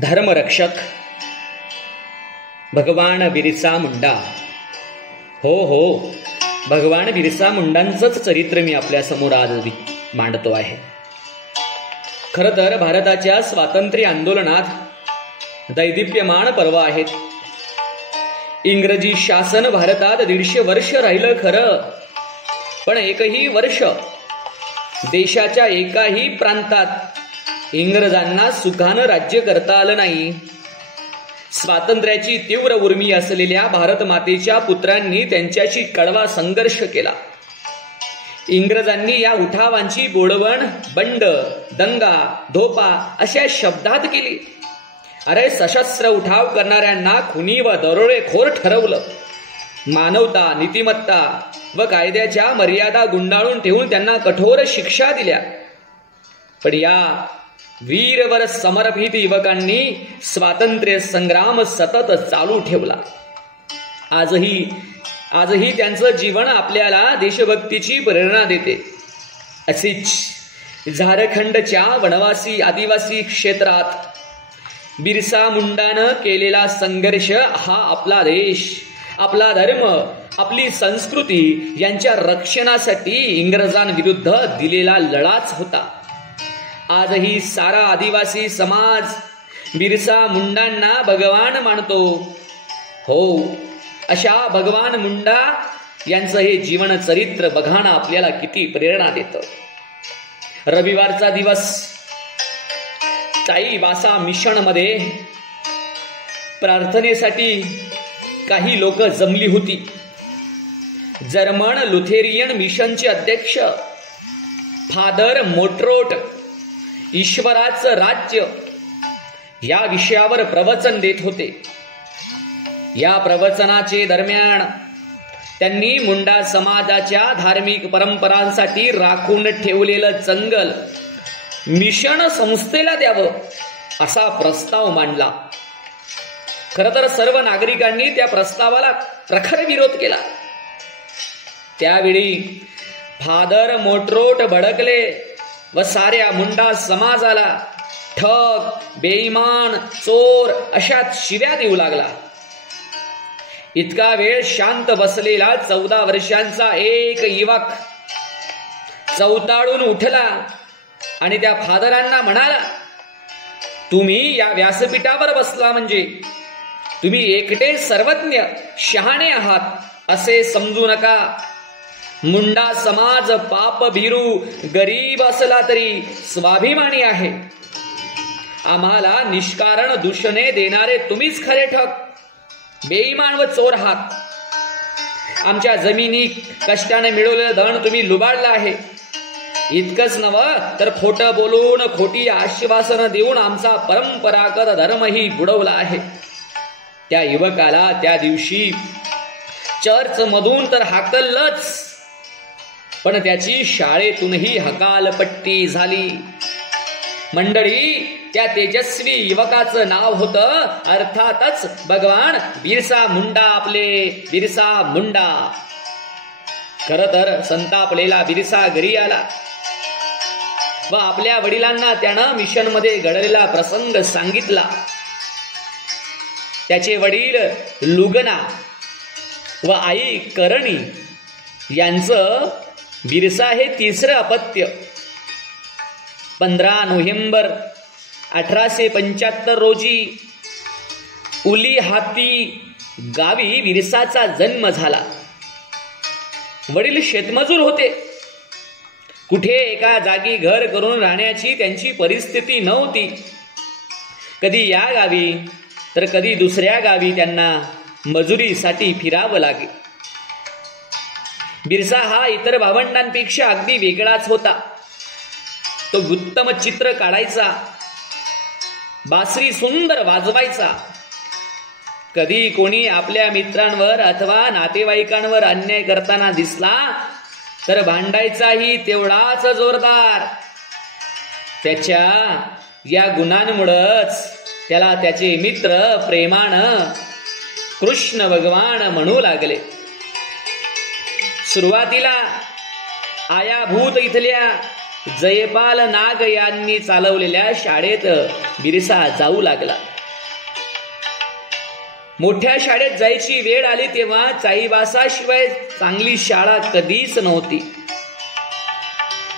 धर्मरक्षक भगवान बिरसा मुंडा. हो, भगवान बिरसा मुंडांचंच चरित्र मी आपल्या समोर आज मांडतो आहे. खरं तर भारताच्या स्वातंत्र्य आंदोलनात दैदिप्यमान पर्व आहेत. इंग्रजी शासन भारतात 150 वर्ष राहिलं खरं, पण एकही वर्ष देशाच्या एकाही प्रांतात इंग्रजांना सुखानं राज्य करता आलं नाही. स्वातंत्र्याची तीव्र उर्मी असलेल्या भारत मातेच्या पुत्रांनी त्यांच्याशी कडवा संघर्ष केला. इंग्रजांनी या उठावांची बोडवण बंड, दंगा, धोपा अशा शब्दात केली. अरे, सशस्त्र उठाव करणाऱ्यांना खुनी व दरोडेखोर ठरवलं. मानवता, नीतिमत्ता व कायद्याच्या मर्यादा गुंडाळून ठेवून त्यांना कठोर शिक्षा दिल्या. पण या वीरवर समर्पित युवकांनी स्वातंत्र्य संग्राम सतत चालू ठेवला. आजही त्यांचं जीवन आपल्याला देशभक्तीची प्रेरणा देते. अशीच झारखंडच्या वनवासी आदिवासी क्षेत्रात बिरसा मुंडानं केलेला संघर्ष हा आपला देश, आपला धर्म, आपली संस्कृती यांच्या रक्षणासाठी इंग्रजांविरुद्ध दिलेला लढाच होता. आजही सारा आदिवासी समाज बिरसा मुंडांना भगवान मानतो. हो, अशा भगवान मुंडा यांचं हे जीवन चरित्र बघाना आपल्याला किती प्रेरणा देतं. रविवारचा दिवस चाईबासा मिशन मध्ये प्रार्थनेसाठी काही लोक जमली होती. जर्मन लुथेरियन मिशनचे अध्यक्ष फादर मोट्रोट ईश्वराचं राज्य या विषयावर प्रवचन देत होते. या प्रवचनाचे दरम्यान त्यांनी मुंडा समाजाच्या धार्मिक परंपरांसाठी राखून ठेवलेलं जंगल मिशन संस्थेला द्यावं असा प्रस्ताव मांडला. खरं तर सर्व नागरिकांनी त्या प्रस्तावाला प्रखर विरोध केला. त्यावेळी फादर मोट्रोट भडकले व साऱ्या मुंडा समाजाला ठग, बेईमान, चोर अशा शिव्या देऊ लागला. इतका वेळ शांत बसलेला 14 वर्षांचा एक युवक चवताळून उठला आणि त्या फादरांना म्हणाला, तुम्ही या व्यासपीठावर बसला म्हणजे तुम्ही एकटे सर्वज्ञ शहाणे आहात असे समजू नका. मुंडा समाज पाप भीरू गरीब असला तरी स्वाभिमानी आहे. आम्हाला निष्कारण दूषणे देणारे तुम्हीच खरे ठग, बेईमान व चोर आहात. आमच्या जमिनी कष्टाने मिळवलेलं धन तुम्ही लुबाडलं आहे. इतकंच नव्हे तर खोटं बोलून, खोटी आश्वासनं देऊन आमचा परंपरागत धर्मही बुडवला आहे. त्या युवकाला त्या दिवशी चर्च मधून तर हाकललंच, पण त्याची शाळेतूनही हकालपट्टी झाली. मंडळी, त्या तेजस्वी युवकाचं नाव होतं अर्थातच भगवान बिरसा मुंडा, आपले बिरसा मुंडा. खरं तर संतापलेला बिरसा घरी आला व आपल्या वडिलांना त्यानं मिशन मध्ये घडलेला प्रसंग सांगितला. त्याचे वडील लुगना व आई करणी यांचं बिरसा हे तिसरं अपत्य. 15 नोव्हेंबर 1875 रोजी उलीहाती गावी बिरसाचा जन्म झाला. वडील शेतमजूर होते. कुठे एका जागी घर करून राहण्याची त्यांची परिस्थिती नव्हती. कधी या गावी तर कधी दुसऱ्या गावी त्यांना मजुरीसाठी फिरावं लागे. बिरसा हा इतर भावंडांपेक्षा अगदी वेगळाच होता. तो उत्तम चित्र काढायचा, बासरी सुंदर वाजवायचा. कधी कोणी आपल्या मित्रांवर अथवा नातेवाईकांवर अन्याय करताना दिसला तर भांडायचाही तेवढाच जोरदार. त्याच्या या गुणांमुळेच त्याला त्याचे मित्र प्रेमानं कृष्ण भगवान म्हणू लागले. सुरुवातीला आयाभूत इथल्या जयपाल नाग यांनी चालवलेल्या शाळेत बिरसा जाऊ लागला. मोठ्या शाळेत जायची वेळ आली तेव्हा चाईबासाशिवाय चांगली शाळा कधीच नव्हती.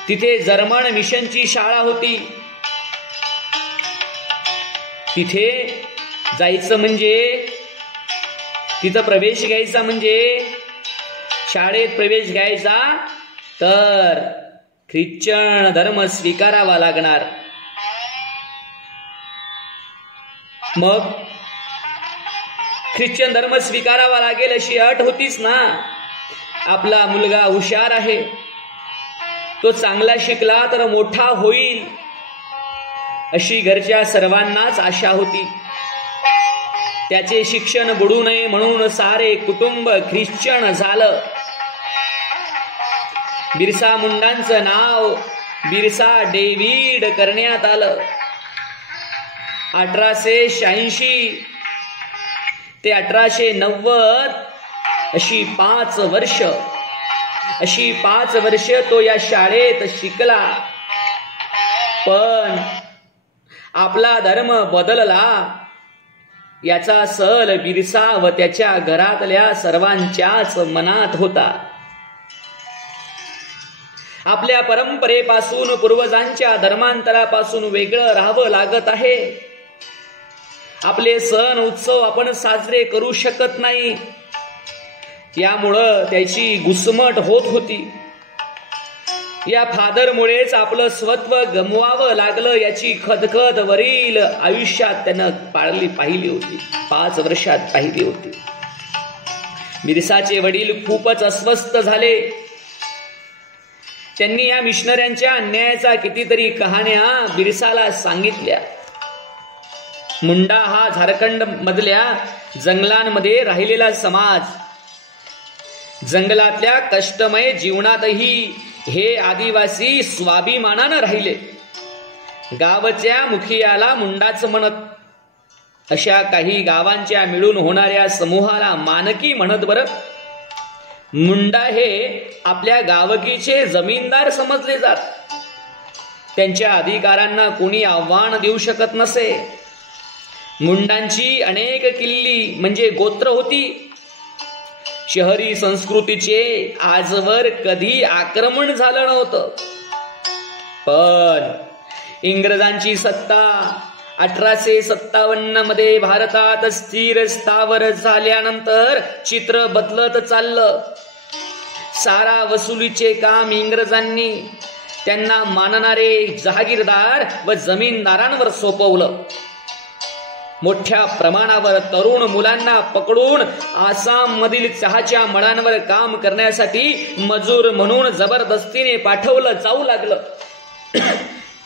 तिथे जर्मन मिशनची शाळा होती. तिथे जायचं म्हणजे, तिथं प्रवेश घ्यायचा म्हणजे, शाळेत प्रवेश घ्यायचा तर ख्रिश्चन धर्म स्वीकारावा लागणार. मग ख्रिश्चन धर्म स्वीकारावा लागेल अशी अट होतीच ना. आपला मुलगा हुशार आहे, तो चांगला शिकला तर मोठा होईल अशी घरच्या सर्वांनाच आशा होती. त्याचे शिक्षण बुडू नये म्हणून सारे कुटुंब ख्रिश्चन झालं. बिरसा मुंडांचं नाव बिरसा डेव्हिड करण्यात आलं. 1886 ते 1890 अशी 5 वर्ष तो या शाळेत शिकला. पण आपला धर्म बदलला याचा सल बिरसा व त्याच्या घरातल्या सर्वांच्याच मनात होता. आपल्या परंपरेपासून, पूर्वजांच्या धर्मांतरापासून वेगळं राहावं लागत आहे. आपले सण उत्सव आपण साजरे करू शकत नाही, यामुळं त्याची घुसमट होत होती. या फादरमुळेच आपलं स्वत्व गमवावं लागलं याची खदखद वरील आयुष्यात त्यानं पाहिली होती. 5 वर्षात पाहिली होती. बिरसाचे वडील खूपच अस्वस्थ झाले. त्यांनी या मिशनऱ्यांच्या अन्यायाचा कितीतरी कहाण्या बिरसाला सांगितल्या. मुंडा हा झारखंड मधल्या जंगलांमध्ये राहिलेला समाज. जंगलातल्या कष्टमय जीवनातही हे आदिवासी स्वाभिमानानं राहिले. गावच्या मुखियाला मुंडाच म्हणत. अशा काही गावांच्या मिळून होणाऱ्या समूहाला मानकी म्हणत. बरं, मुंडा हे आपल्या गावकीचे जमीनदार समजले जात. त्यांच्या अधिकारांना कोणी आव्हान देऊ शकत नसे. मुंडांची अनेक किल्ली म्हणजे गोत्र होती. शहरी संस्कृतीचे आजवर कधी आक्रमण झालं नव्हतं. पण इंग्रजांची सत्ता 1857 मध्ये भारतात स्थिर स्थावर झाल्यानंतर चित्र बदलत चाललं. सारा वसुलीचे काम इंग्रजांनी त्यांना मानणारे जहागीरदार व जमीनदारांवर सोपवलं. मोठ्या प्रमाणावर तरुण मुलांना पकडून आसाम मधील चहाच्या मळांवर काम करण्यासाठी मजूर म्हणून जबरदस्तीने पाठवलं जाऊ लागलं.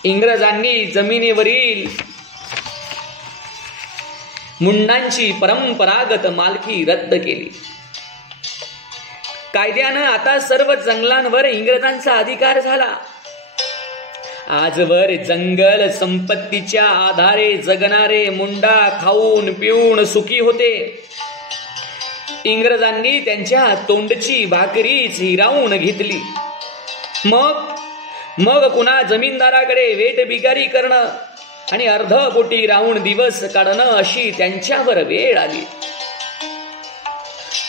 इंग्रजांनी जमिनीवरील मुंडांची परंपरागत मालकी रद्द केली. कायद्यानं आता सर्व जंगलांवर इंग्रजांचा अधिकार झाला. आजवर जंगल संपत्तीच्या आधारे जगणारे मुंडा खाऊन पिऊन सुखी होते. इंग्रजांनी त्यांच्या तोंडची भाकरीच हिरावून घेतली. मग कुणा जमीनदाराकडे वेट बिगारी करणं आणि अर्धपोटी राहून दिवस काढणं अशी त्यांच्यावर वेळ आली.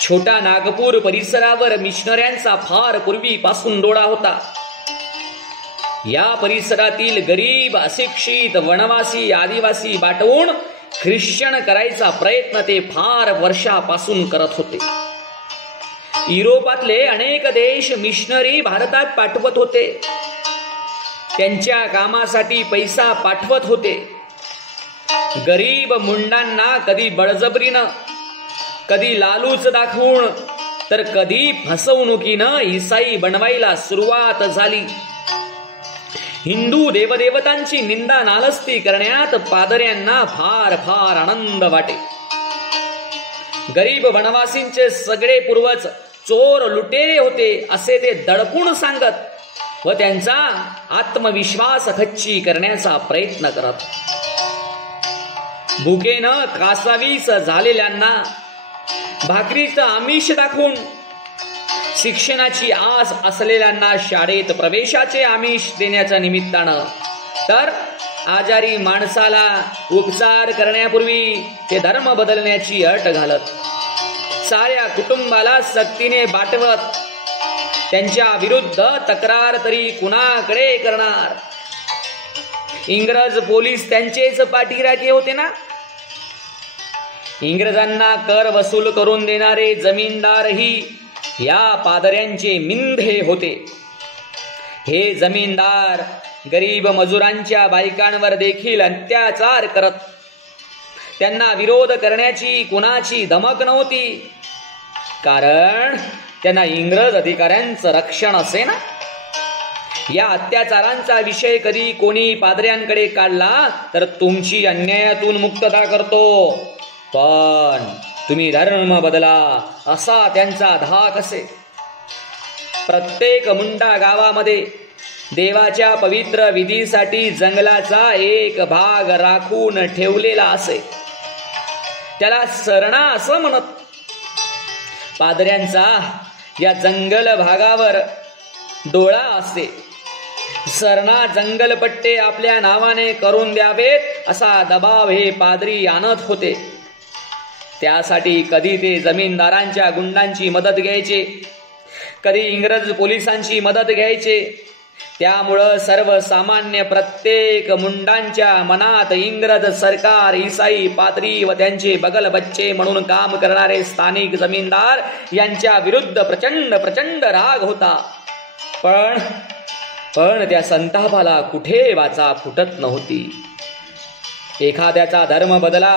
छोटा नागपूर परिसरावर मिशनऱ्यांचा फार पूर्वीपासून डोळा होता. या परिसरातील गरीब अशिक्षित वनवासी आदिवासी बाटवून ख्रिश्चन करायचा प्रयत्न ते फार वर्षापासून करत होते. युरोपातले अनेक देश मिशनरी भारतात पाठवत होते. त्यांच्या कामासाठी पैसा पाठवत होते. गरीब मुंडांना कधी बळजबरीनं, कधी लालूच दाखवून, तर कधी फसवणुकीनं ईसाई बनवायला सुरुवात झाली. हिंदू देवदेवतांची निंदा नालस्ती करण्यात पादऱ्यांना फार फार आनंद वाटे. गरीब वनवासींचे सगळे पूर्वज चोर लुटेरे होते असे ते दडपून सांगत व त्यांचा आत्मविश्वास खच्ची करण्याचा प्रयत्न करत. भुकेनं कासावीस झालेल्यांना भाकरीचं आमिष दाखवून शिक्षणाची आस असलेल्यांना शाळेत प्रवेशाचे आमिष देण्याच्या निमित्तानं, तर आजारी माणसाला उपचार करण्यापूर्वी ते धर्म बदलण्याची अट घालत, साऱ्या कुटुंबाला सक्तीने बाटवत, त्यांच्या विरुद्ध तक्रार तरी कुणाकडे करणार? इंग्रज पोलीस त्यांचेच पाठीराखे होते ना. इंग्रजांना कर वसूल करून देणारे जमीनदारही या पादऱ्यांचे मिंधे होते. हे जमीनदार गरीब मजुरांच्या बायकांवर देखील अत्याचार करत, त्यांना विरोध करण्याची कुणाची धमक नव्हती, कारण त्यांना इंग्रज अधिकाऱ्यांचं रक्षण असे ना. या अत्याचारांचा विषय कधी कोणी पादऱ्यांकडे काढला तर तुमची अन्यायातून मुक्तता करतो, पण तुम्ही धर्म बदला असा त्यांचा धाक असे. प्रत्येक मुंडा गावामध्ये देवाच्या पवित्र विधीसाठी जंगलाचा एक भाग राखून ठेवलेला असे. त्याला सरणा असं म्हणत. पादऱ्यांचा या जंगल भागावर डोळा असे. सरणा जंगलपट्टे आपल्या नावाने करून द्यावेत असा दबाव हे पादरी आणत होते. त्यासाठी कधी ते जमीनदारांच्या गुंडांची मदत घ्यायचे, कधी इंग्रज पोलिसांची मदत घ्यायचे. त्यामुळं सर्वसामान्य प्रत्येक मुंडांच्या मनात इंग्रज सरकार, ईसाई पाद्री व त्यांचे बगल बच्चे म्हणून काम करणारे स्थानिक जमीनदार यांच्या विरुद्ध प्रचंड प्रचंड राग होता. पण त्या संतापाला कुठे वाचा फुटत नव्हती. एखाद्याचा धर्म बदला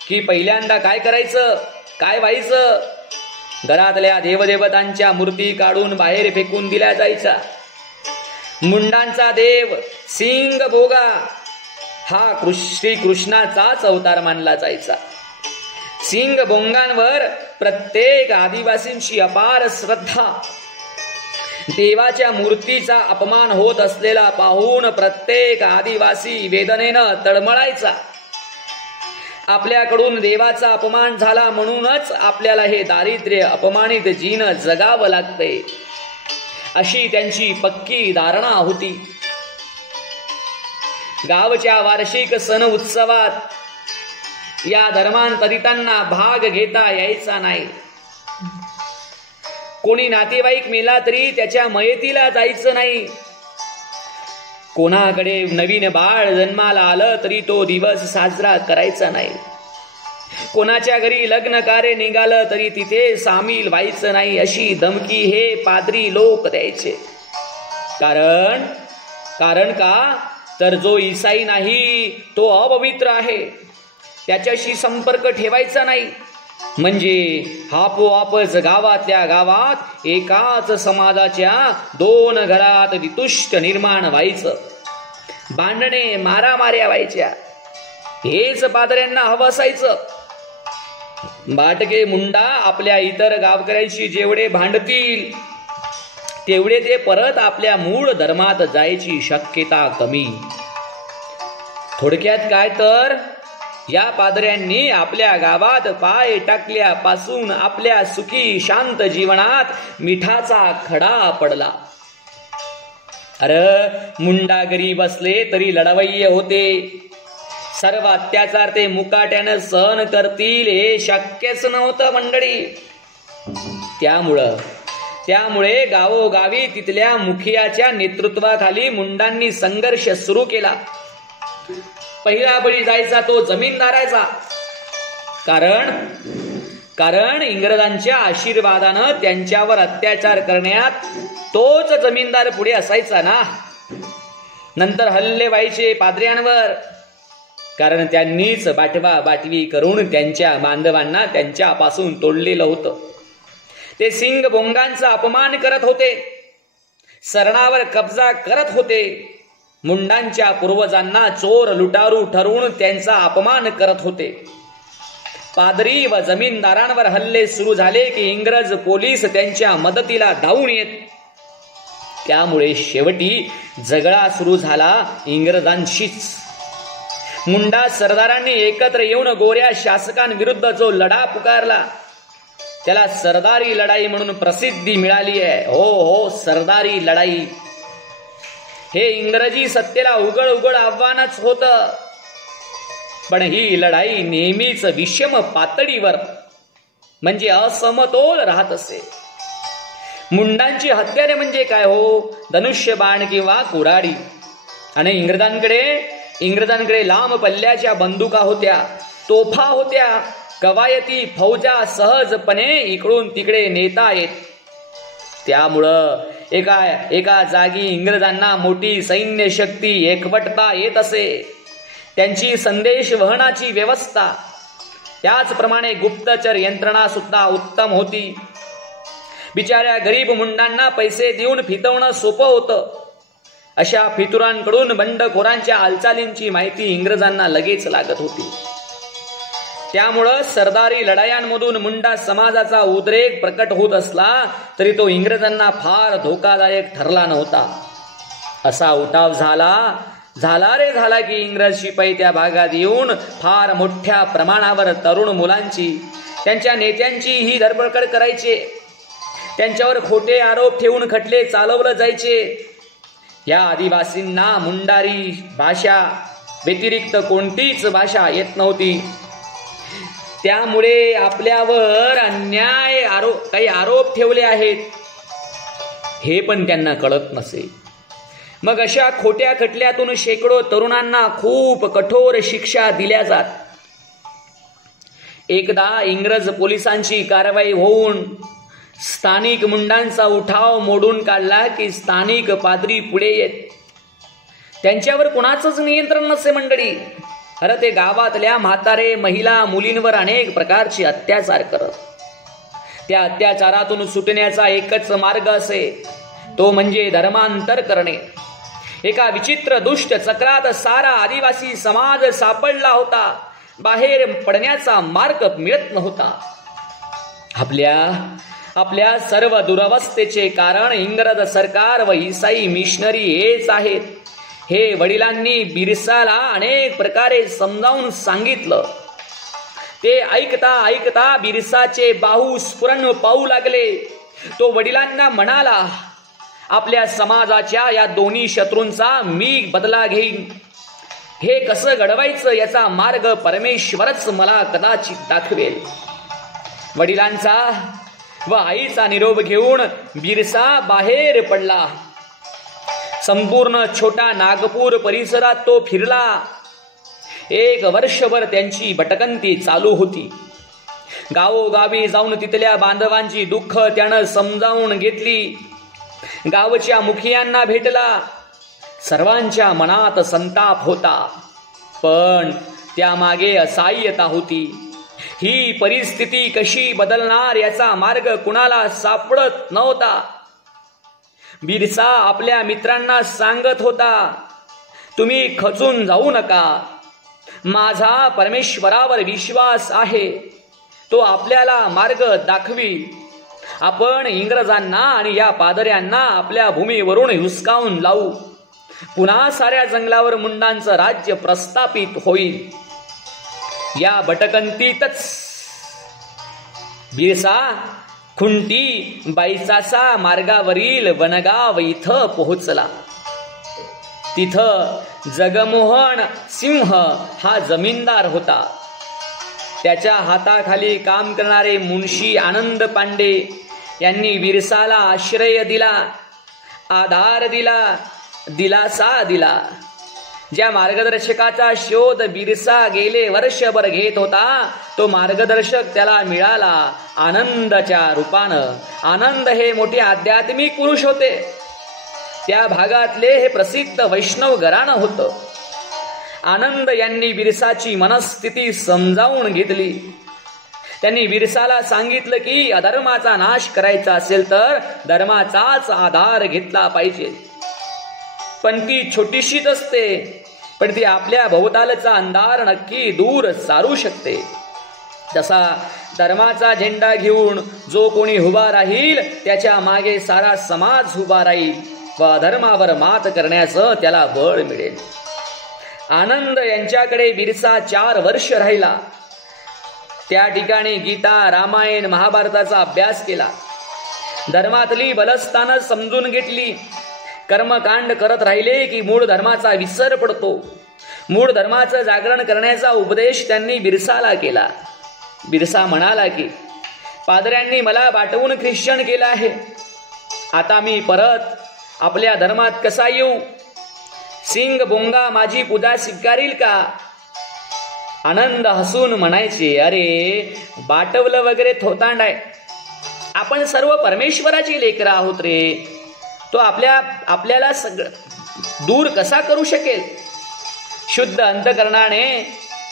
की पहिल्यांदा काय करायचं, काय व्हायचं? घरातल्या देवदेवतांच्या मूर्ती काढून बाहेर फेकून दिल्या जायच्या. मुंडांचा देव सिंग भोगा हा श्री कृष्णाचाच अवतार मानला जायचा. सिंग भोंगांवर प्रत्येक आदिवासींची अपार श्रद्धा. देवाच्या मूर्तीचा अपमान होत असलेला पाहून प्रत्येक आदिवासी वेदनेनं तळमळायचा. आपल्याकडून देवाचा अपमान झाला म्हणूनच आपल्याला हे दारिद्र्य अपमानित जीवन जगावं लागते, अशी त्यांची पक्की धारणा होती. गावच्या वार्षिक सण उत्सवात या धर्मांतरितांना भाग घेता यायचा नाही. कोणी नातेवाईक मेला तरी त्याच्या मयतीला जायचं नाही. कोणाकडे नवीन बाळ जन्माला आलं तरी तो दिवस साजरा करायचा नाही. कोणाच्या घरी लग्न कार्य निघालं तरी तिथे सामील व्हायचं नाही, अशी धमकी हे पाद्री लोक द्यायचे. कारण का तर जो ईसाई नाही तो अपवित्र आहे, त्याच्याशी संपर्क ठेवायचा नाही. म्हणजे आपोआपच गावातल्या गावात एकाच समाजाच्या दोन घरात वितुष्ट निर्माण व्हायचं, भांडणे मारामाऱ्या व्हायच्या. हेच पादऱ्यांना हवं असायचं. बाटके मुंडा आपल्या इतर गावकऱ्यांशी जेवढे भांडतील तेवढे ते परत आपल्या मूळ धर्मात जायची शक्यता कमी. थोडक्यात काय तर या पादऱ्यांनी आपल्या गावात पाय टाकल्यापासून आपल्या सुखी शांत जीवनात मिठाचा खडा पडला. अरे मुंडा गरीब असले तरी लढवय्ये होते. सर्व अत्याचार ते मुकाट्यानं सहन करतील हे शक्यच नव्हतं मंडळी. त्यामुळे गावोगावी तिथल्या मुखियाच्या नेतृत्वाखाली मुंडांनी संघर्ष सुरू केला. पहिला बळी जायचा तो जमीनदाराचा. कारण इंग्रजांच्या आशीर्वादानं त्यांच्यावर अत्याचार करण्यात तोच जमीनदार पुढे असायचा ना. नंतर हल्ले व्हायचे पाद्र्यांवर, कारण त्यांनीच बाटवी करून त्यांच्या बांधवांना त्यांच्यापासून तोडलेलं होतं. ते सिंग बोंगांचा अपमान करत होते, सरणावर कब्जा करत होते. मुंडांच्या पूर्वजांना चोर लुटारू ठरवून त्यांचा अपमान करत होते. पादरी व जमीनदारांवर हल्ले सुरू झाले की इंग्रज पोलीस त्यांच्या मदतीला धावून येत. त्यामुळे शेवटी झगडा सुरू झाला इंग्रजांशीच. मुंडा सरदारांनी एकत्र येऊन गोऱ्या शासकांविरुद्ध जो लढा पुकारला त्याला सरदारी लढाई म्हणून प्रसिद्धी मिळाली आहे. हो हो, सरदारी लढाई हे इंग्रजी सत्तेला उघड उघड आव्हानच होतं. पण ही लढाई नेहमीच विषम पातळीवर म्हणजे असमतोल राहत असे. मुंडांची हत्यारे म्हणजे काय हो? धनुष्यबाण किंवा कुऱ्हाडी. आणि इंग्रजांकडे लांब पल्ल्याच्या बंदुका होत्या, तोफा होत्या, कवायती फौजा सहजपणे इकडून तिकडे नेता येत. त्यामुळं एका जागी इंग्रजांना मोठी सैन्य शक्ती एकवटता येत असे. त्यांची संदेश वहनाची व्यवस्था, त्याचप्रमाणे गुप्तचर यंत्रणा सुद्धा उत्तम होती. बिचाऱ्या गरीब मुंडांना पैसे देऊन फितवणं सोपं होतं. अशा फितुरांकडून बंडखोरांच्या हालचालींची माहिती इंग्रजांना लगेच लागत होती. त्यामुळं सरदारी लढायांमधून मुंडा समाजाचा उद्रेक प्रकट होत असला तरी तो इंग्रजांना फार धोकादायक ठरला नव्हता. असा उठाव झाला की इंग्रज शिपाई त्या भागात येऊन फार मोठ्या प्रमाणावर तरुण मुलांची, त्यांच्या नेत्यांची ही धरपकड करायचे. त्यांच्यावर खोटे आरोप ठेवून खटले चालवले जायचे. या आदिवासींना मुंडारी भाषा व्यतिरिक्त कोणतीच भाषा येत नव्हती. त्यामुळे आपल्यावर अन्याय काही आरोप ठेवले आहेत हे पण त्यांना कळत नसे. मग अशा खोट्या खटल्यातून शेकडो तरुणांना खूप कठोर शिक्षा दिल्या जात. एकदा इंग्रज पोलिसांची कारवाई होऊन स्थानिक मुंडांचा उठाव मोडून काढला की स्थानिक पादरी पुढे येत. त्यांच्यावर कुणाचंच नियंत्रण नसे मंडळी. अरे ते गावातल्या म्हातारे, महिला, मुलींवर अनेक प्रकारचे अत्याचार करत. त्या अत्याचारातून सुटण्याचा एकच मार्ग असे, तो म्हणजे धर्मांतर करणे. एका विचित्र दुष्ट चक्रात सारा आदिवासी समाज सापडला होता. बाहेर पडण्याचा मार्ग मिळत नव्हता. आपल्या सर्व दुरवस्थेचे कारण इंग्रज सरकार व ईसाई मिशनरी हेच आहेत. हे वडिलांनी बिरसाला अनेक प्रकारे समजावून सांगितलं. ते ऐकता बिरसाचे बाहू स्फुरण पाहू लागले. तो वडिलांना म्हणाला, आपल्या समाजाच्या या दोन्ही शत्रूंचा मी बदला घेईन. हे कसं घडवायचं याचा मार्ग परमेश्वरच मला कदाचित दाखवेल. वडिलांचा व आईचा निरोप घेऊन बिरसा बाहेर पडला. संपूर्ण छोटा नागपूर परिसरात तो फिरला. 1 वर्षभर त्यांची भटकंती चालू होती. गावोगावी जाऊन तिथल्या बांधवांची दुःख त्यानं समजावून घेतली. गावच्या मुखियांना भेटला. सर्वांच्या मनात संताप होता, पण त्यामागे असहाय्यता होती. ही परिस्थिती कशी बदलणार याचा मार्ग कुणाला सापडत नव्हता. बिरसा आपल्या मित्रांना सांगत होता, तुम्ही खचून जाऊ नका. माझा परमेश्वरावर विश्वास आहे, तो आपल्याला मार्ग दाखवी. आपण इंग्रजांना आणि या पादऱ्यांना आपल्या भूमीवरून हुसकावून लावू. पुन्हा साऱ्या जंगलावर मुंडांचं राज्य प्रस्थापित होईल. या भटकंतीतच बिरसा खुंटी बाईचासा मार्गावरील वनगाव इथं पोहोचला. तिथं जगमोहन सिंह हा जमीनदार होता. त्याच्या हाताखाली काम करणारे मुन्शी आनंद पांडे यांनी बिरसाला आश्रय दिला, आधार दिला, दिलासा दिला. ज्या मार्गदर्शकाचा शोध बिरसा गेले वर्षभर घेत होता, तो मार्गदर्शक त्याला मिळाला आनंदाच्या रूपानं. आनंद हे मोठे आध्यात्मिक पुरुष होते. त्या भागातले हे प्रसिद्ध वैष्णव घराणं होतं. आनंद यांनी बिरसाची मनस्थिती समजावून घेतली. त्यांनी बिरसाला सांगितलं की अधर्माचा नाश करायचा असेल तर धर्माचाच आधार घेतला पाहिजे. पण ती छोटीशीच असते, पण ती आपल्या भोवतालचा अंधार नक्की दूर सारू शकते. तसा धर्माचा झेंडा घेऊन जो कोणी उभा राहील त्याच्या मागे सारा समाज उभा राहील व अधर्मावर मात करण्याचं त्याला बळ मिळेल. आनंद यांच्याकडे बिरसा 4 वर्ष राहिला. त्या ठिकाणी गीता, रामायण, महाभारताचा अभ्यास केला. धर्मातली बलस्थानं समजून घेतली. कर्मकांड करत राहिले की मूळ धर्माचा विसर पडतो. मूळ धर्माचं जागरण करण्याचा उपदेश त्यांनी बिरसाला केला. बिरसा म्हणाला की पादऱ्यांनी मला वाटवून ख्रिश्चन केलं आहे, आता मी परत आपल्या धर्मात कसा येऊ? सिंग बोंगा माझी पूजा स्वीकारील का? आनंद हसून म्हणायचे, अरे बाटवलं वगैरे थोतांड आहे, आपण सर्व परमेश्वराची लेकरं आहोत रे. तो आपल्याला सगळं दूर कसा करू शकेल? शुद्ध अंतकरणाने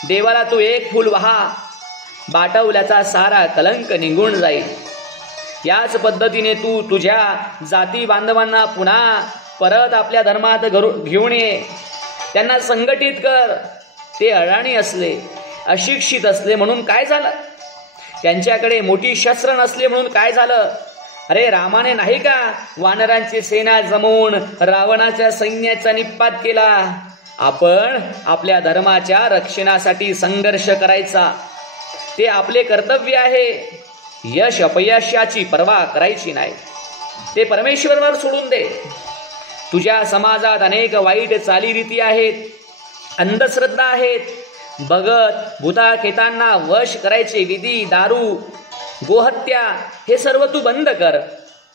देवाला तू एक फूल वाहा, बाटवल्याचा सारा कलंक निघून जाईल. याच पद्धतीने तू तुझ्या जाती बांधवांना पुन्हा परत आपल्या धर्मात घेऊन ये. त्यांना संघटित कर. ते अडाणी असले, अशिक्षित असले म्हणून काय झालं? त्यांच्याकडे मोठी शस्त्र नसले म्हणून काय झालं? अरे रामाने नाही का वानरांची सेना जमवून रावणाच्या सैन्याचा निपात केला? आपण आपल्या धर्माच्या रक्षणासाठी संघर्ष करायचा, ते आपले कर्तव्य आहे. यश अपयशाची पर्वा करायची नाही, ते परमेश्वरावर सोडून दे. तुझ्या समाजात अनेक वाईट चालीरीती आहेत, अंधश्रद्धा आहेत. भगत भूताखेतांना वश करायचे विधी, दारू, गोहत्या हे सर्व तू बंद कर.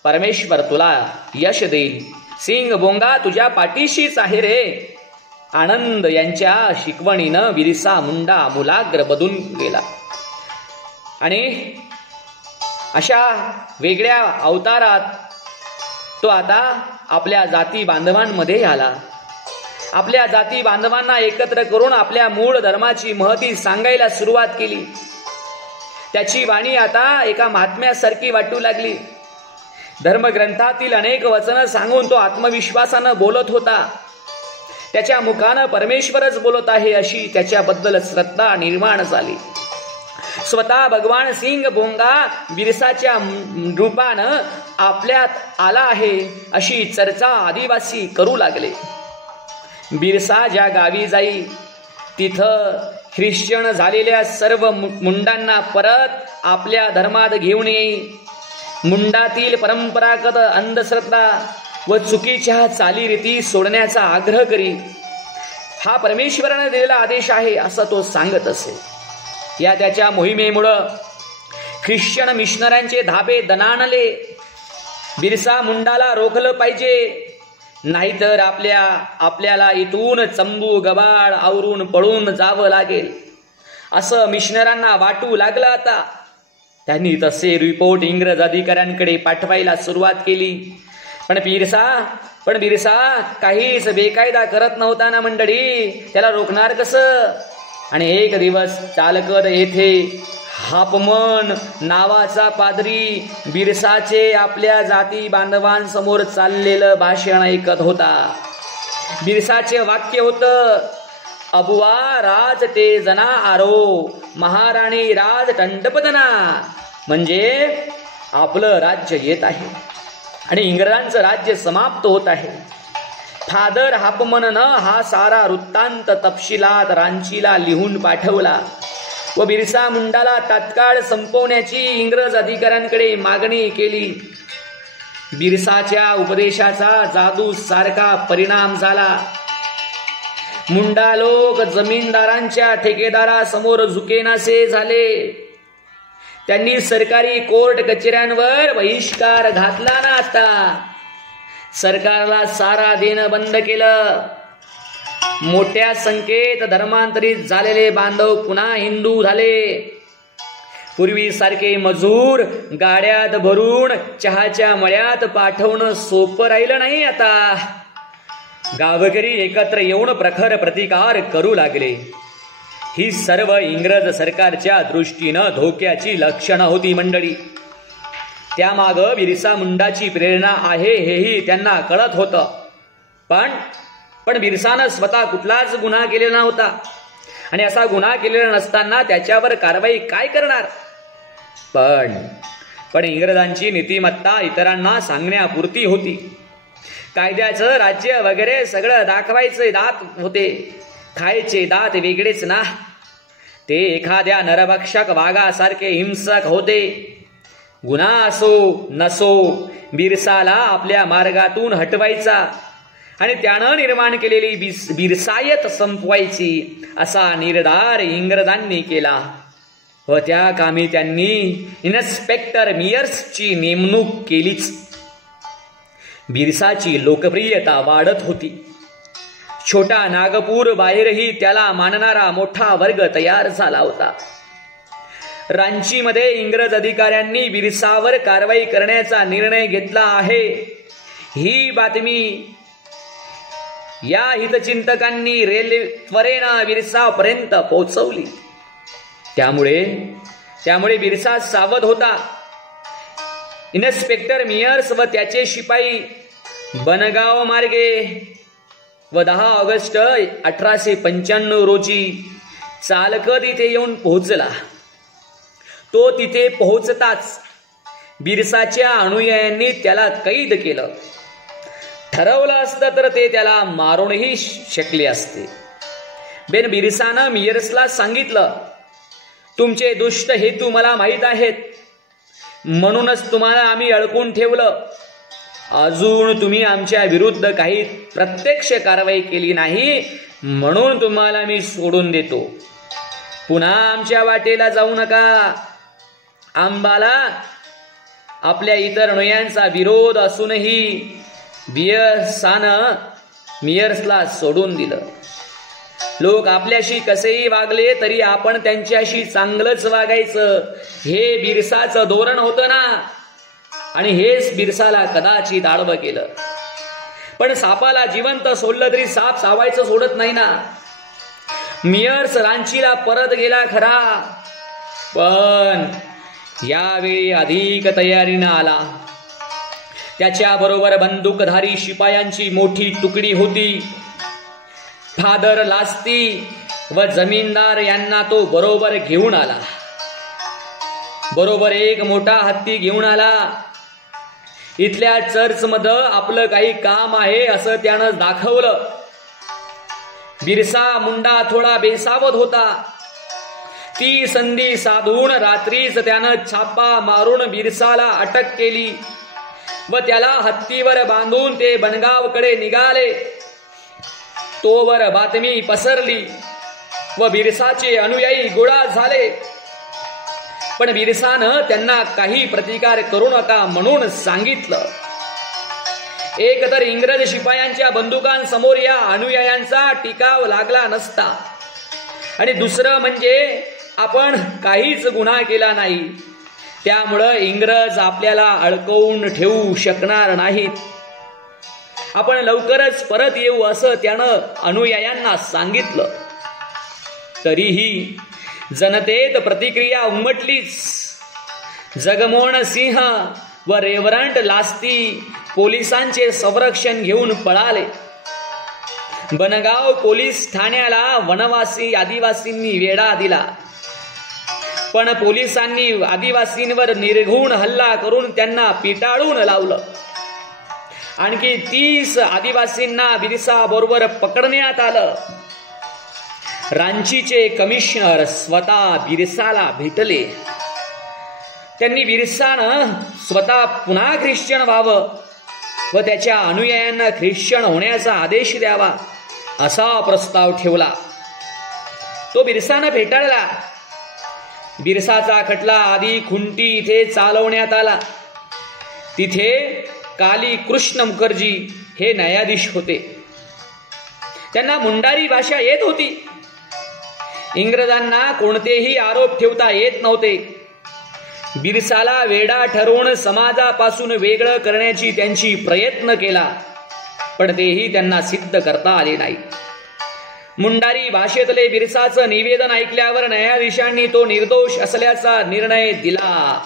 परमेश्वर तुला यश देईल. सिंग बोंगा तुझ्या पाठीशीच आहे रे. आनंद यांच्या शिकवणीनं बिरसा मुंडा आमूलाग्र बदलून गेला आणि अशा वेगळ्या अवतारात तो आता आपल्या जाती बांधवांमध्ये आला. आपल्या जाती बांधवांना एकत्र करून आपल्या मूळ धर्माची महती सांगायला सुरुवात केली. त्याची वाणी आता एका महात्म्यासारखी वाटू लागली. धर्मग्रंथातील अनेक वचनं सांगून तो आत्मविश्वासानं बोलत होता. त्याच्या मुखानं परमेश्वरच बोलत आहे अशी त्याच्याबद्दल श्रद्धा निर्माण झाली. स्वतः भगवान सिंग बोंगा बिरसाच्या रूपानं आपल्यात आला आहे अशी चर्चा आदिवासी करू लागले. बिरसा ज्या गावी जाई तिथं ख्रिश्चन झालेल्या सर्व मुंडांना परत आपल्या धर्मात घेऊन येई. मुंडातील परंपरागत अंधश्रद्धा व चुकीच्या चालीरीती सोडण्याचा आग्रह करी. हा परमेश्वराने दिलेला आदेश आहे असं तो सांगत असे. या त्याच्या मोहिमेमुळं ख्रिश्चन मिशनऱ्यांचे धाबे दणाणले. बिरसा मुंडाला रोखलं पाहिजे, नाहीतर आपल्याला इथून चंबू गबाळ आवरून पळून जावं लागेल असं मिशनरांना वाटू लागलं. आता त्यांनी तसे रिपोर्ट इंग्रज अधिकाऱ्यांकडे पाठवायला सुरुवात केली. पण बिरसा काहीच बेकायदा करत नव्हता ना मंडळी, त्याला रोखणार कसं? आणि एक दिवस चालकत येथे हापमन नावाचा पादरी बिरसाचे आपल्या जाती बांधवांसमोर चाललेलं भाषण ऐकत होता. बिरसाचे वाक्य होतं, अबुवा राज ते जना आरो, महाराणी राज टंडपदना. म्हणजे आपलं राज्य येत आहे आणि इंग्रजांचं राज्य समाप्त होत आहे. फादर हापमननं हा सारा वृत्तांत तपशिलात रांचीला लिहून पाठवला व बिरसा मुंडाला तात्काळ संपवण्याची इंग्रज अधिकाऱ्यांकडे मागणी केली. बिरसाच्या उपदेशाचा जादू सारखा परिणाम झाला. मुंडा लोक जमीनदारांच्या ठेकेदारासमोर झुकेनासे झाले. त्यांनी सरकारी कोर्ट कचेऱ्यांवर बहिष्कार घातला ना. आता सरकारला सारा देणं बंद केलं. मोठ्या संख्येत धर्मांतरित झालेले बांधव पुन्हा हिंदू झाले. पूर्वीसारखे मजूर गाड्यात भरून चहाच्या मळ्यात पाठवणं सोपं राहिलं नाही. आता गावकरी एकत्र येऊन प्रखर प्रतिकार करू लागले. ही सर्व इंग्रज सरकारच्या दृष्टीनं धोक्याची लक्षणं होती मंडळी. त्यामाग बिरसा मुंडाची प्रेरणा आहे हेही त्यांना कळत होतं. पण बिरसानं स्वतः कुठलाच गुन्हा केलेला नव्हता आणि असा गुन्हा केलेला नसताना त्याच्यावर कारवाई काय करणार? पण इंग्रजांची नीतिमत्ता इतरांना सांगण्यापुरती होती. कायद्याचं राज्य वगैरे सगळं दाखवायचे दात होते, खायचे दात वेगळेच ना. ते एखाद्या नरभक्षक वाघासारखे हिंसक होते. गुन्हा असो नसो बिरसाला आपल्या मार्गातून हटवायचा आणि त्यानं निर्माण केलेली बिरसायत संपवायची असा निर्धार इंग्रजांनी केला व त्या कामी त्यांनी इन्स्पेक्टर मियर्सची नेमणूक केलीच. बिरसाची लोकप्रियता वाढत होती. छोटा नागपूर बाहेरही त्याला मानणारा मोठा वर्ग तयार झाला होता. रांचीमध्ये इंग्रज अधिकाऱ्यांनी बिरसावर कारवाई करण्याचा निर्णय घेतला आहे ही बातमी या हितचिंतकांनी त्वरेनं बिरसापर्यंत पोहोचवली. त्यामुळे बिरसा सावध होता. इन्स्पेक्टर मियर्स व त्याचे शिपाई बनगाव मार्गे व 10 ऑगस्ट 1895 रोजी चालकत इथे येऊन पोहोचला. तो तिथे पोहोचताच बिरसाच्या अनुयायांनी त्याला कैद केलं. ठरवलं असतं तर ते त्याला मारूनही शकले असते. बिरसानं मियर्सला सांगितलं, तुमचे दुष्ट हेतू मला माहीत आहेत, म्हणूनच तुम्हाला आम्ही अडकून ठेवलं. अजून तुम्ही आमच्या विरुद्ध काही प्रत्यक्ष कारवाई केली नाही म्हणून तुम्हाला मी सोडून देतो. पुन्हा आमच्या वाटेला जाऊ नका. आम्हाला आपल्या इतर अनुयायांचा विरोध असूनही बिरसानं मियर्सला सोडून दिलं. लोक आपल्याशी कसेही वागले तरी आपण त्यांच्याशी चांगलंच वागायचं हे बिरसाचं धोरण होतं ना. आणि हेच बिरसाला कदाचित आडवं केलं. पण सापाला जिवंत सोडलं तरी साप चावायचं सोडत नाही ना. मियर्स रांचीला परत गेला खरा, पण यावेळी अधिक तयारीनं आला. त्याच्याबरोबर बंदूकधारी शिपायांची मोठी तुकडी होती. फादर लास्ती व जमीनदार यांना तो बरोबर घेऊन आला. बरोबर एक मोठा हत्ती घेऊन आला. इथल्या चर्चमध्ये आपलं काही काम आहे असं त्यानं दाखवलं. बिरसा मुंडा थोडा बेसावध होता. ती संधी साधून रात्रीच त्यानं छापा मारून बिरसाला अटक केली व त्याला हत्तीवर बांधून ते बनगावकडे निघाले. तोवर बातमी पसरली व बिरसाचे अनुयायी गोळा झाले. पण बिरसानं त्यांना काही प्रतिकार करू नका म्हणून सांगितलं. एक तर इंग्रज शिपायांच्या बंदुकांसमोर या अनुयायांचा टिकाव लागला नसता आणि दुसरं म्हणजे आपण काहीच गुन्हा केला नाही, त्यामुळं इंग्रज आपल्याला अडकवून ठेवू शकणार नाहीत. आपण लवकरच परत येऊ असं त्यानं अनुयायांना सांगितलं. तरीही जनतेत प्रतिक्रिया उमटलीच. जगमोहन सिंह व रेव्हरंट लास्ती पोलिसांचे संरक्षण घेऊन पळाले. बनगाव पोलीस ठाण्याला वनवासी आदिवासींनी वेढा दिला, पण पोलिसांनी आदिवासींवर निर्घृण हल्ला करून त्यांना पिटाळून लावलं. आणखी 30 आदिवासींना बिरसा बरोबर पकडण्यात आलं. रांचीचे कमिशनर स्वतः बिरसाला भेटले. त्यांनी बिरसानं स्वतः पुन्हा ख्रिश्चन व्हावं व त्याच्या अनुयायांना ख्रिश्चन होण्याचा आदेश द्यावा असा प्रस्ताव ठेवला. तो बिरसानं फेटाळला. बिरसाचा खटला आधी खुंटी इथे चालवण्यात आला. तिथे काली कृष्ण मुखर्जी हे न्यायाधीश होते. त्यांना मुंडारी भाषा येत होती. इंग्रजांना कोणतेही आरोप ठेवता येत नव्हते. बिरसाला वेडा ठरवून समाजापासून वेगळं करण्याची त्यांची प्रयत्न केला, पण तेही त्यांना सिद्ध करता आले नाही. मुंडारी भाषेतले बिरसाचं निवेदन ऐकल्यावर न्यायाधीशांनी तो निर्दोष असल्याचा निर्णय दिला.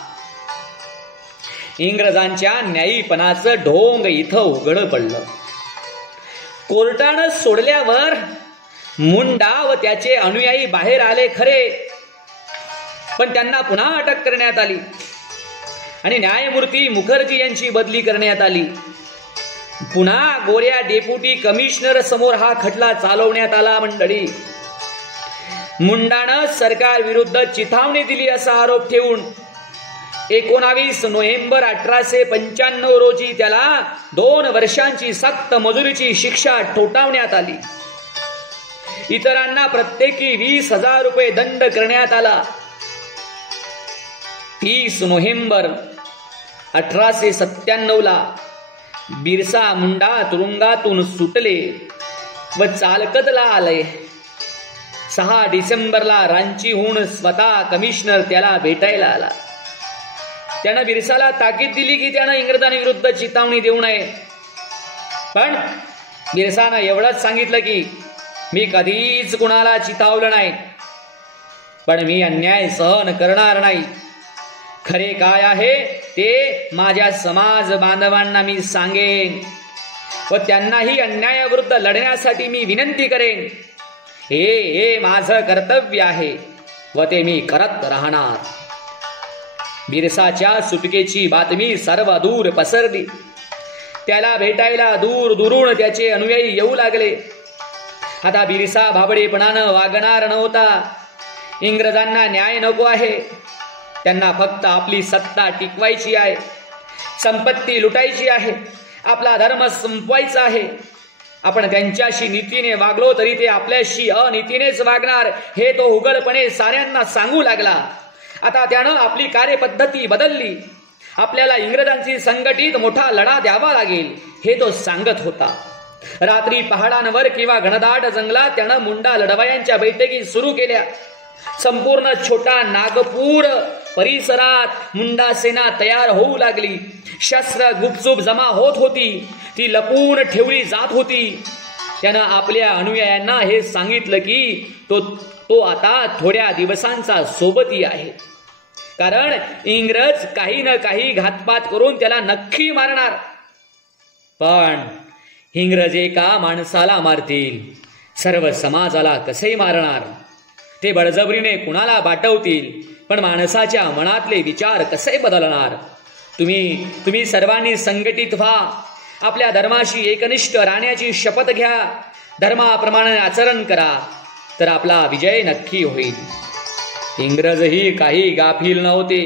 इंग्रजांच्या न्यायीपणाचं ढोंग इथं उघड पडलं. कोर्टानं सोडल्यावर मुंडा व त्याचे अनुयायी बाहेर आले खरे, पण त्यांना पुन्हा अटक करण्यात आली आणि न्यायमूर्ती मुखर्जी यांची बदली करण्यात आली. पुन्हा गोऱ्या डेप्युटी कमिशनर समोर हा खटला चालवण्यात आला. मंडळी, मुंडानं सरकार विरुद्ध चिथावणी दिली असा आरोप ठेवून 19 नोव्हेंबर 1895 रोजी त्याला 2 वर्षांची सक्त मजुरीची शिक्षा ठोठावण्यात आली. इतरांना प्रत्येकी 20,000 रुपये दंड करण्यात आला. 30 नोव्हेंबर 1897 ला बिरसा मुंडा तुरुंगातून सुटले व चालकतला आले. 6 डिसेंबरला रांचीहून स्वतः कमिशनर त्याला भेटायला आला. त्यानं बिरसाला ताकीद दिली की त्यानं इंग्रजांविरुद्ध चितावणी देऊ नये. पण बिरसानं एवढंच सांगितलं की मी कधीच कुणाला चितावलं नाही, पण मी अन्याय सहन करणार नाही. खरे काय आहे ते माझ्या समाज बांधवांना मी सांगेन व त्यांनाही अन्यायाविरुद्ध लढण्यासाठी मी विनंती करेन. हे माझं कर्तव्य आहे व ते मी करत राहणार. बिरसाच्या सुटकेची बातमी सर्व दूर पसरली. त्याला भेटायला दूर दुरून त्याचे अनुयायी येऊ लागले. आता बिरसा भाबडेपणानं वागणार नव्हता. इंग्रजांना न्याय नको आहे, त्यांना फक्त आपली सत्ता टिकवायची आहे, संपत्ती लुटायची आहे, आपला धर्म संपवायचा आहे. आपण त्यांच्याशी नीतीने वागलो तरी ते आपल्याशी अनीतीनेच वागणार हे तो उघडपणे साऱ्यांना सांगू लागला. आता त्यानं आपली कार्यपद्धती बदलली. आपल्याला इंग्रजांशी संघटित मोठा लढा द्यावा लागेल हे तो सांगत होता. रात्री पहाडांवर किंवा घनदाट जंगलात त्यानं मुंडा लढवयांच्या बैठकी सुरू केल्या. संपूर्ण छोटा नागपूर परिसरात मुंडा सेना तयार होऊ लागली. शस्त्र गुपचूप जमा होत होती, ती लपून ठेवली जात होती. त्यानं आपल्या अनुयायांना हे सांगितलं की तो आता थोड्या दिवसांचा सोबती आहे, कारण इंग्रज काही न काही घातपात करून त्याला नक्की मारणार. पण इंग्रज एका माणसाला मारतील, सर्व समाजाला कसे मारणार? ते बळजबरीने कुणाला बाटवतील, पण माणसाच्या मनातले विचार कसे बदलणार? तुम्ही सर्वांनी संघटित व्हा, आपल्या धर्माशी एकनिष्ठ राहण्याची शपथ घ्या, धर्माप्रमाणे आचरण करा, तर आपला विजय नक्की होईल. इंग्रजही काही गाफील नव्हते.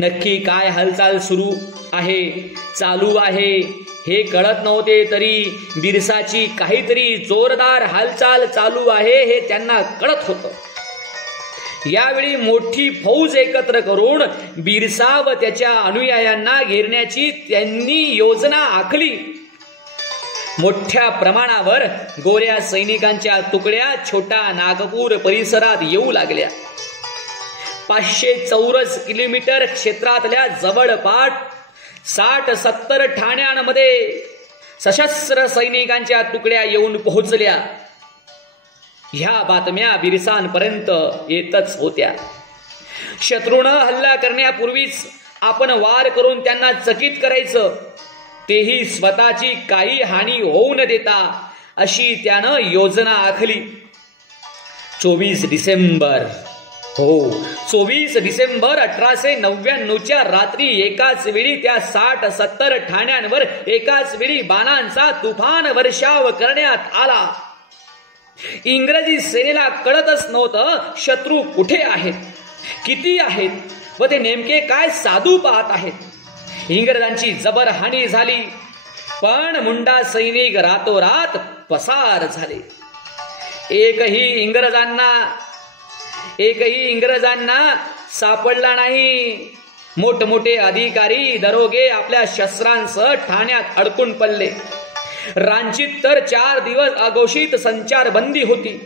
नक्की काय हालचाल सुरू आहे, चालू आहे हे कळत नव्हते, तरी बिरसाची काहीतरी जोरदार हालचाल चालू आहे हे त्यांना कळत होतं. यावेळी मोठी फौज एकत्र करून बिरसा व त्याच्या अनुयायांना घेरण्याची त्यांनी योजना आखली. मोठ्या प्रमाणावर गोऱ्या सैनिकांच्या तुकड्या छोटा नागपूर परिसरात येऊ लागल्या. 500 चौरस किलोमीटर क्षेत्रातल्या जवळपास 60-70 ठाण्यांमध्ये सशस्त्र सैनिकांच्या तुकड्या येऊन पोहोचल्या. ह्या बातम्या बिरसांपर्यंत येतच होत्या. शत्रूनं हल्ला करण्यापूर्वीच आपण वार करून त्यांना चकित करायचं, तेही स्वतःची काही हानी होऊ न देता, अशी त्यानं योजना आखली. 24 डिसेंबर 1899च्या रात्री एकाच वेळी त्या 60-70 ठाण्यांवर एकाच वेळी बाणांचा तुफान वर्षाव करण्यात आला. इंग्रजी सेनेला कळतच नव्हतं शत्रू कुठे आहेत, किती आहेत व ते नेमके काय साधू पाहत आहेत. इंग्रजांची जबर हानी झाली, पण मुंडा सैनिक रातोरात पसार झाले. एकही इंग्रजांना सापडला नाही. मोठमोठे अधिकारी दरोगे आपल्या शस्त्रांसह ठाण्यात अडकून पडले. रांचीत तर 4 दिवस अघोषित संचारबंदी होती.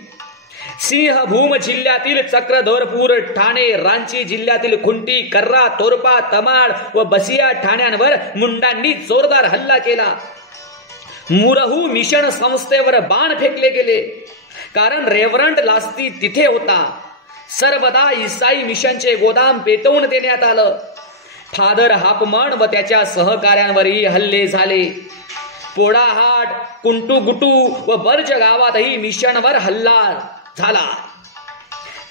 सिंहभूम जिल्ह्यातील चक्रधरपूर, ठाणे, रांची जिल्ह्यातील खुंटी, कर्रा, तोरपा, तमाड व बसिया ठाण्यांवर मुंडांनी जोरदार हल्ला केला. मुरहू मिशन संस्थेवर बाण फेकले गेले, कारण रेव्हरंड लास्ती तिथे होता. सर्वदा ईसाई मिशनचे गोदाम पेटवून देण्यात आलं. फादर हापमन व त्याच्या सहकाऱ्यांवरही हल्ले झाले. पोडाहाट, कुंटुगुटू व बर्ज गावातही मिशनवर हल्ला झाला.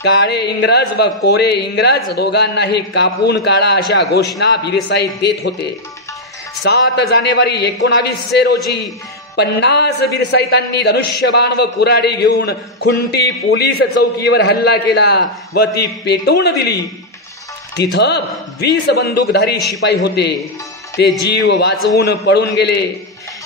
काळे इंग्रज व कोरे इंग्रज दोघांनाही कापून काढा अशा घोषणा बिरसाई देत होते. 7 जानेवारी 1900 रोजी 50 बिरसाईतांनी धनुष्यबाण व कुऱ्हाडी घेऊन खुंटी पोलीस चौकीवर हल्ला केला व ती पेटवून दिली. तिथं 20 बंदूकधारी शिपाई होते. ते जीव वाचवून पळून गेले.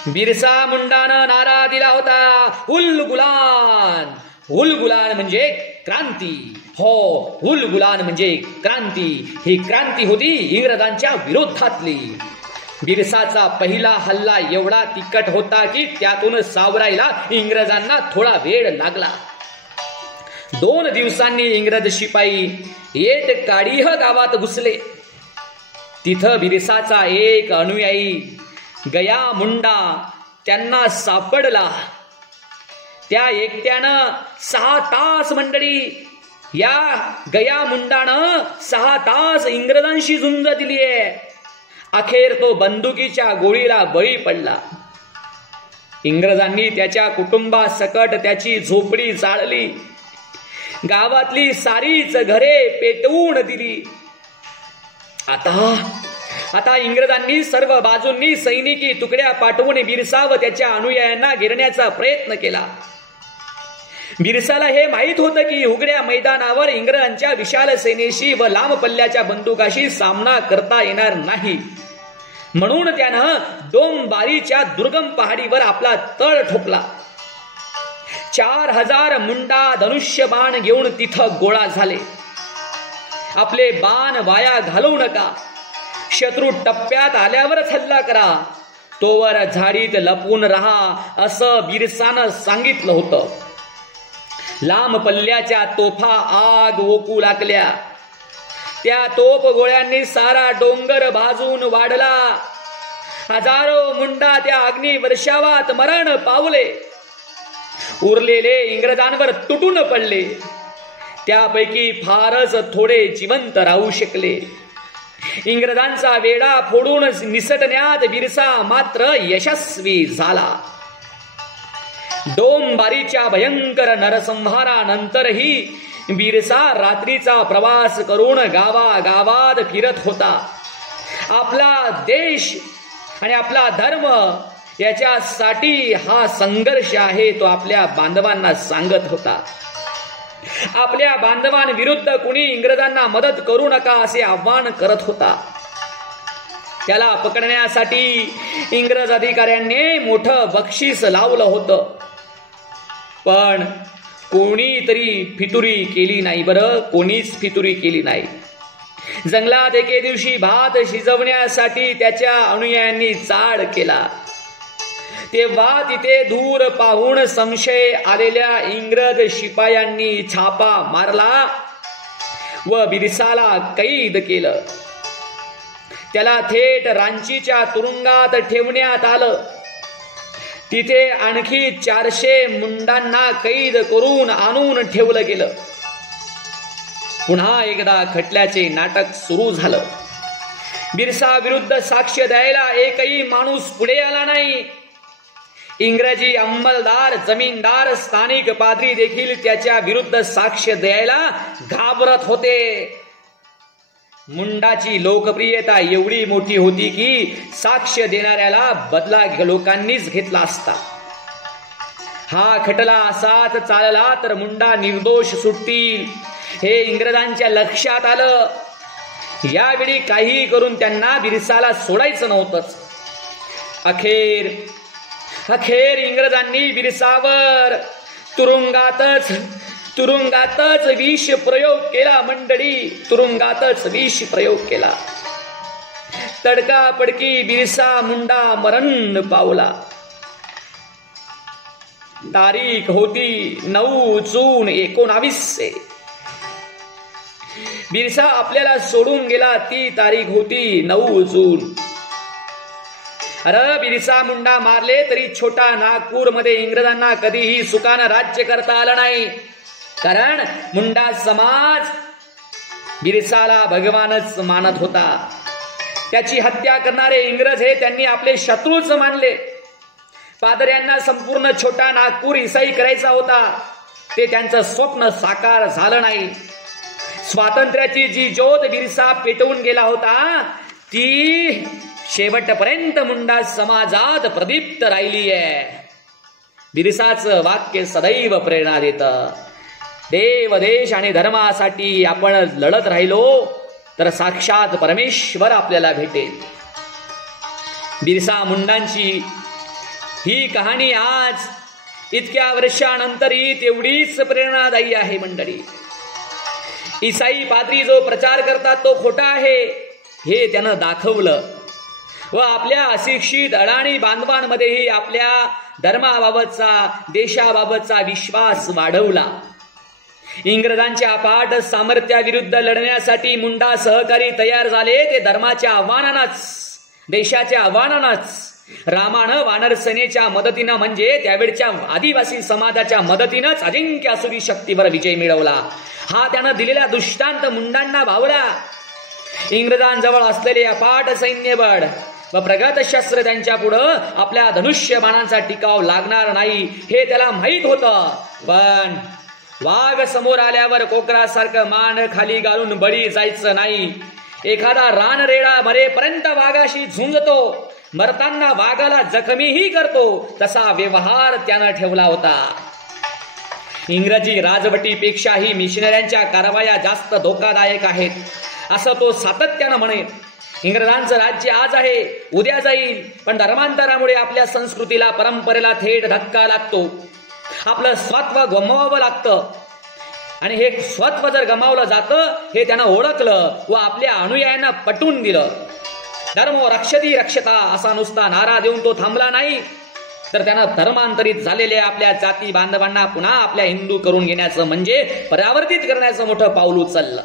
बिरसा मुंडानं नारा दिला होता, उल गुलान. उल गुलान म्हणजे क्रांती. हो, उल गुलान म्हणजे क्रांती. ही क्रांती होती इंग्रजांच्या विरोधातली. बिरसाचा पहिला हल्ला एवढा तिखट होता की त्यातून सावरायला इंग्रजांना थोडा वेळ लागला. 2 दिवसांनी इंग्रज शिपाई येत काडीह गावात घुसले. तिथं बिरसाचा एक अनुयायी गया मुंडा त्यांना सापडला. त्या एकट्यानं 6 तास मंडळी या गया मुंडानं 6 तास इंग्रजांशी झुंज दिलीये. अखेर तो बंदुकीच्या गोळीला बळी पडला. इंग्रजांनी त्याच्या कुटुंबासकट त्याची झोपडी जाळली. गावातली सारीच घरे पेटवून दिली. आता इंग्रजांनी सर्व बाजूंनी सैनिकी तुकड्या पाठवून बिरसा व त्याच्या अनुयायांना घेरण्याचा प्रयत्न केला. बिरसाला हे माहीत होतं की उघड्या मैदानावर इंग्रजांच्या विशाल सेनेशी व लांब पल्ल्याच्या बंदुकाशी सामना करता येणार नाही. म्हणून त्यानं डोंबारीच्या दुर्गम पहाडीवर आपला तळ ठोकला. 4000 मुंडा धनुष्यबाण घेऊन तिथं गोळा झाले. आपले बाण वाया घालवू नका. शत्रू टप्प्यात आल्यावरच हल्ला करा. तोवर झाडीत लपून राहा असं बिरसानं सांगितलं होतं. लांब पल्ल्याच्या तोफा आग ओकू लागल्या. त्या तोफ गोळ्यांनी सारा डोंगर भाजून वाढला. हजारो मुंडा त्या अग्नी वर्षावात मरण पावले. उरलेले इंग्रजांवर तुटून पडले. त्यापैकी फारच थोडे जिवंत राहू शकले. इंग्रजांचा वेढा फोडून निसटण्यात बिरसा मात्र यशस्वी झाला. डोंबारीच्या भयंकर नरसंहारानंतरही बिरसा रात्रीचा प्रवास करून गावागावात फिरत होता. आपला देश आणि आपला धर्म याच्यासाठी हा संघर्ष आहे तो आपल्या बांधवांना सांगत होता. आपल्या बांधवांविरुद्ध कुणी इंग्रजांना मदत करू नका असे आव्हान करत होता. त्याला पकडण्यासाठी इंग्रज अधिकाऱ्यांनी मोठं बक्षीस लावलं होतं. पण कोणीतरी फितुरी केली नाही. बरं, कोणीच फितुरी केली नाही. जंगलात एके दिवशी भात शिजवण्यासाठी त्याच्या अनुयायांनी चाड केला. तेव्हा तिथे दूर पाहून संशय आलेल्या इंग्रज शिपायांनी छापा मारला व बिरसाला कैद केलं. त्याला थेट रांचीच्या तुरुंगात ठेवण्यात आलं. तिथे आणखी 400 मुंडांना कैद करून आणून ठेवलं गेलं. पुन्हा एकदा खटल्याचे नाटक सुरू झालं. बिरसा विरुद्ध साक्ष द्यायला एकही माणूस पुढे आला नाही. इंग्रजी अंमलदार, जमीनदार, स्थानिक पाद्री देखील त्याच्या विरुद्ध साक्ष द्यायला घाबरत होते. मुंडाची लोकप्रियता एवढी मोठी होती की साक्ष देणाऱ्याला बदला लोकांनीच घेतला असता. हा खटला असाच चालला तर मुंडा निर्दोष सुटतील हे इंग्रजांच्या लक्षात आलं. यावेळी काही करून त्यांना बिरसाला सोडायचं नव्हतंच. अखेर इंग्रजांनी बिरसावर तुरुंगातच विष प्रयोग केला. मंडळी, तुरुंगातच विष प्रयोग केला. तडकापडकी बिरसा मुंडा मरण पावला. तारीख होती 9 जून 1900. बिरसा आपल्याला सोडून गेला ती तारीख होती 9 जून. अरे, बिरसा मुंडा मारले तरी छोटा नागपूर मध्ये इंग्रजांना कधीही सुखानं राज्य करता आलं नाही. कारण मुंडा समाज बिरसाला भगवानच मानत होता. त्याची हत्या करणारे इंग्रज हे त्यांनी आपले शत्रूच मानले. पादऱ्यांना संपूर्ण छोटा नागपूर ईसाई करायचा होता. ते त्यांचं स्वप्न साकार झालं नाही. स्वातंत्र्याची जी ज्योत बिरसा पेटवून गेला होता ती शेवटपर्यंत मुंडा समाजात प्रदीप्त राहिली आहे. बिरसाचं वाक्य सदैव प्रेरणा देतं. देव, देश आणि धर्मासाठी आपण लढत राहिलो तर साक्षात परमेश्वर आपल्याला भेटेल. बिरसा मुंडांची ही कहाणी आज इतक्या वर्षानंतरही तेवढीच प्रेरणादायी आहे मंडळी. ईसाई पाद्री जो प्रचार करतात तो खोटा आहे हे त्यानं दाखवलं व आपल्या अशिक्षित अडाणी बांधवांमध्येही आपल्या धर्माबाबतचा, देशाबाबतचा विश्वास वाढवला. इंग्रजांच्या अफाट सामर्थ्याविरुद्ध लढण्यासाठी मुंडा सहकारी तयार झाले. ते धर्माच्या आव्हानानंच, देशाच्या आव्हानानंच. रामानं वानर सेनेच्या मदतीनं म्हणजे त्यावेळच्या आदिवासी समाजाच्या मदतीनंच अजिंक्य असुरी शक्तीवर विजय मिळवला. हा त्यानं दिलेला दृष्टांत मुंडांना भावला. इंग्रजांजवळ असलेले अफाट सैन्यबळ व प्रगत शस्त्र त्यांच्या पुढं आपल्या धनुष्य बाणांचा टिकाव लागणार नाही हे त्याला माहीत होतं. पण वाघ समोर आल्यावर कोकरासारखं मान खाली घालून बळी जायचं नाही. एखादा रानरेडा मरेपर्यंत वाघाशी झुंजतो, मरताना वाघाला जखमीही करतो, तसा व्यवहार त्यानं ठेवला होता. इंग्रजी राजवटीपेक्षाही मिशनऱ्यांच्या कारवाया जास्त धोकादायक आहेत असं तो सातत्यानं म्हणे. इंग्रजांचं राज्य आज आहे, उद्या जाईल, पण धर्मांतरामुळे आपल्या संस्कृतीला, परंपरेला थेट धक्का लागतो. आपलं स्वत्व गमवावं लागतं आणि हे स्वत्व जर गमावलं जातं हे त्यानं ओळखलं व आपल्या अनुयायांना पटवून दिलं. धर्मो रक्षती रक्षता असा नुसता नारा देऊन तो थांबला नाही, तर त्यानं धर्मांतरित झालेल्या आपल्या जाती बांधवांना पुन्हा आपल्या हिंदू करून घेण्याचं म्हणजे परावर्तित करण्याचं मोठं पाऊल उचललं.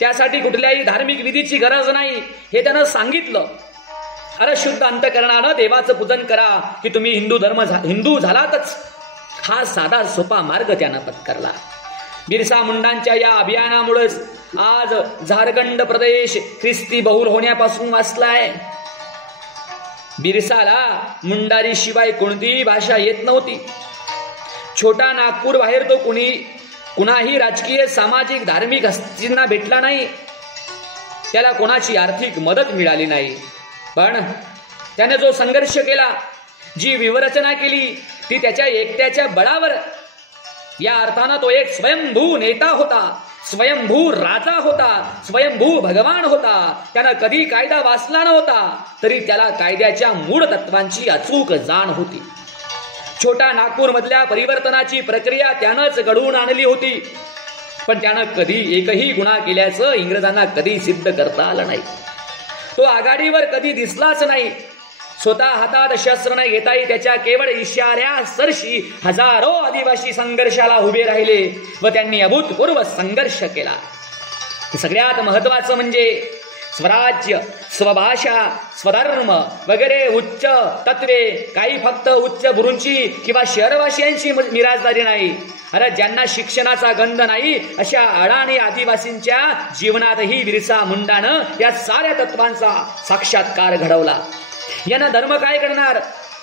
त्यासाठी कुठल्याही धार्मिक विधीची गरज नाही हे त्यानं सांगितलं. अरे शुद्ध अंतकरणानं देवाचं पूजन करा की तुम्ही हिंदू झालातच. हा साधा सोपा मार्ग त्यानं पत्करला. बिरसा मुंडांच्या या अभियानामुळेच आज झारखंड प्रदेश ख्रिस्ती बहुल होण्यापासून वाचलाय. बिरसाला मुंडारी शिवाय कोणतीही भाषा येत नव्हती. छोटा नागपूर बाहेर तो कुणाही राजकीय, सामाजिक, धार्मिक हस्तींना भेटला नाही. त्याला कोणाची आर्थिक मदत मिळाली नाही. पण त्याने जो संघर्ष केला, जी विवरचना केली ती त्याच्या एकट्याच्या बळावर. या अर्थानं तो एक स्वयंभू नेता होता, स्वयंभू राजा होता, स्वयंभू भगवान होता. त्यानं कधी कायदा वाचला नव्हता, तरी त्याला कायद्याच्या मूळ तत्वांची अचूक जाण होती. छोटा नागपूर मधल्या परिवर्तनाची प्रक्रिया त्यानंच घडवून आणली होती. पण त्यानं कधी एकही गुन्हा केल्याचं इंग्रजांना कधी सिद्ध करता आलं नाही. तो आघाडीवर कधी दिसलाच नाही. स्वतः हातात शस्त्र न घेताही त्याच्या केवळ इशाऱ्यासरशी हजारो आदिवासी संघर्षाला उभे राहिले व त्यांनी अभूतपूर्व संघर्ष केला. सगळ्यात महत्वाचं म्हणजे स्वराज्य, स्वभाषा, स्वधर्म वगैरे उच्च तत्वे काही फक्त उच्च भ्रूंची किंवा शहरवासियांची मिराजदारी नाही. अरे ज्यांना शिक्षणाचा गंध नाही अशा अडाणी आदिवासींच्या जीवनातही बिरसा मुंडानं या साऱ्या तत्वांचा साक्षात्कार घडवला. यांना धर्म काय करणार?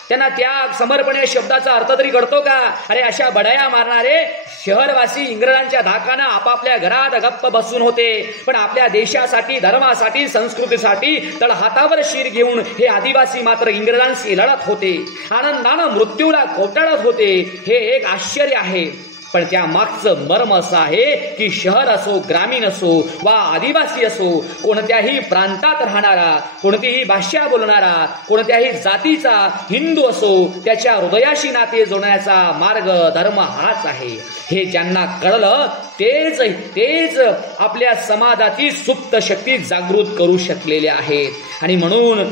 त्यांना त्याग, समर्पण या शब्दाचा अर्थ तरी कळतो का? अरे अशा बढाया मारणारे शहरवासी इंग्रजांच्या धाकानं आपापल्या घरात गप्प बसून होते, पण आपल्या देशासाठी, धर्मासाठी, संस्कृतीसाठी तळ हातावर शीर घेऊन हे आदिवासी मात्र इंग्रजांशी लढत होते, आनंदानं मृत्यूला कोटाळत होते. हे एक आश्चर्य आहे. पण त्या मागचं मर्म असं आहे की शहर असो, ग्रामीण असो वा आदिवासी असो, कोणत्याही प्रांतात राहणारा, कोणतीही भाषा बोलणारा, कोणत्याही जातीचा हिंदू असो, त्याच्या हृदयाशी नाते जोडण्याचा मार्ग धर्म हाच आहे. हे ज्यांना कळलं तेच आपल्या समाजाची सुप्त शक्ती जागृत करू शकलेले आहेत. आणि म्हणून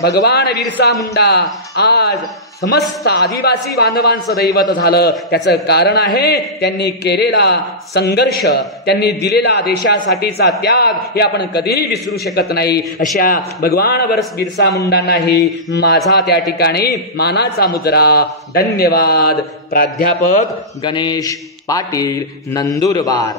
भगवान बिरसा मुंडा आज समस्त आदिवासी बांधवांचं दैवत झालं. त्याचं कारण आहे त्यांनी केलेला संघर्ष, त्यांनी दिलेला देशासाठीचा त्याग. हे आपण कधीही विसरू शकत नाही. अशा भगवान बिरसा मुंडांनाही माझा त्या ठिकाणी मानाचा मुजरा. धन्यवाद. प्राध्यापक गणेश पाटील, नंदुरबार.